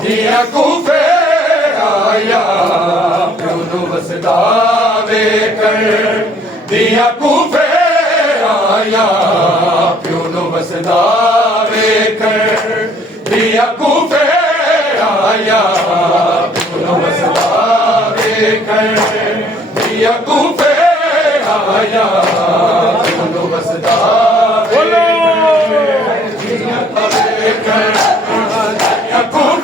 दिया कूफे आया क्यों वसदावे कर दिया कूफे आया क्यों वसदावे कर दिया कूफे आया क्यों वसदावे कर दिया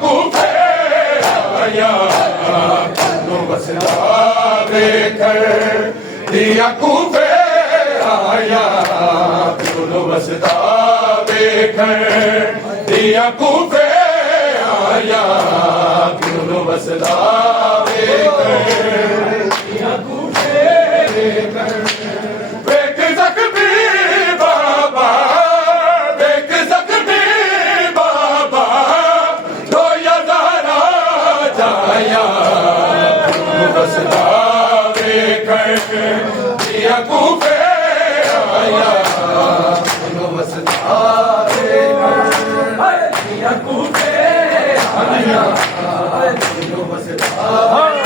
कूफे आया क्यों वसदावे कर दिया कूफे आया क्यों वसदावे कर दिया कूफे आया क्यों वसदावे कर दिया कूफे कर देख सकती बाबा देख सकती बाबा तो यादारा जाया क्यों वसदावे कर दिया कूफे आया क्यों वसदावे कर दिया कूफे आया क्यों वसदावे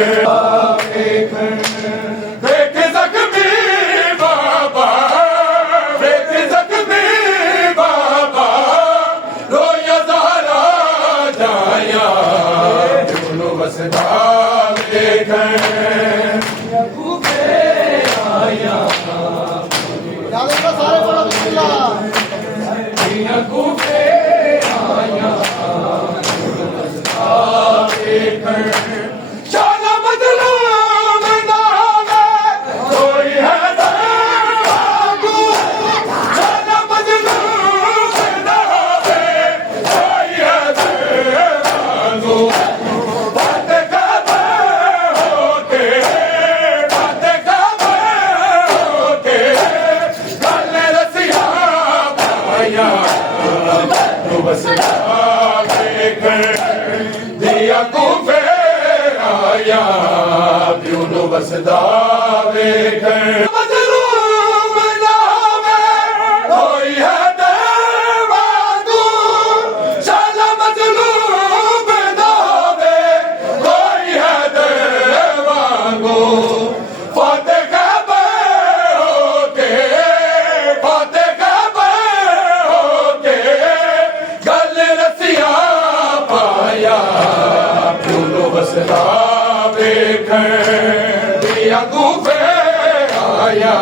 वसदावे कर देख सकती बाबा देख सकती बाबा रोया दारा जाया क्यों वसदावे कर आया सारे बोलो बिस्मिल्लाह कूफे आया शाला मजलूम नावे कोई है दरवागू शाला मजलूम नावे कोई है दरवागू बातें काबे होके गले रसिया पाया वसदावे कर दिया कूफे आया क्यों वसदावे कर मजलूम नावे कोई है दरवागू शाला मजलूम नावे कोई है दरवागू फाते काबे होके गल रसिया पाया वसदावे कर दिया कूफे आया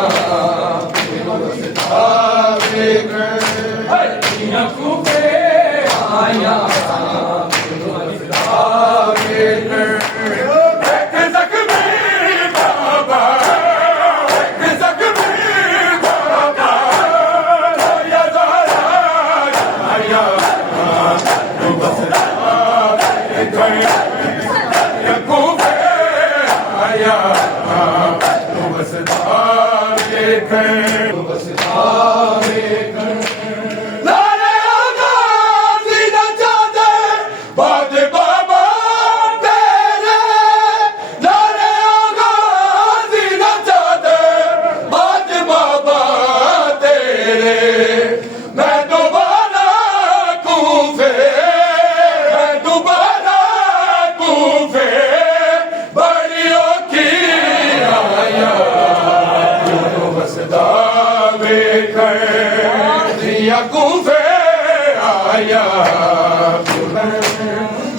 क्यों वसदावे कर दिया कूफे आया क्यों वसदावे कर देख सकती बाबा देख सकती बाबा रोया दारा जाया क्यों वसदावे कर वसदावे कर नारे आगाज़ी न चाहते बाद बाबा तेरे नारे आगाज़ी न चाहते बाद बाबा तेरे मैं दोबारा कूफे बड़ियों की आया वसदावे कर दिया कूफे आया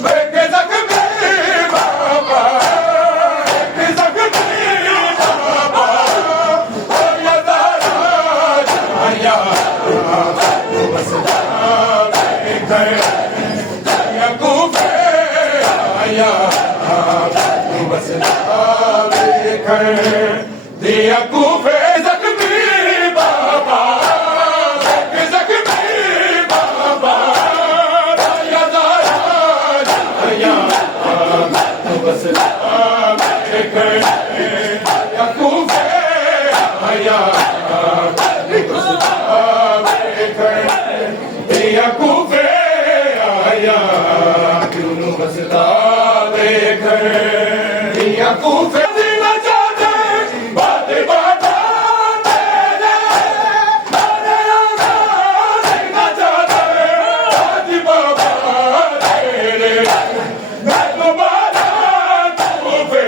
बेके जख्मी बाबा बेके जख्मी बाबा आया दारा आया बसदा बेकर यकूफे आया बसदा बेकर दिया कूफे जख्मी बाबा बेके जख्मी बाबा आया दारा आया बसदा बेकर यकूफे आया बसदा बेकर दिया कूफे आया क्यों बसदा बेकर दिया कूफे न जाने बाते बाता तेरे नारे आगा न जाने बाती बाबा तेरे मैं दोबारा कूफे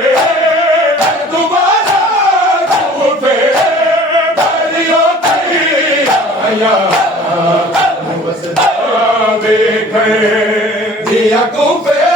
मैं दोबारा कूफे बलियों की आया बसदा बेकर दिया कूफे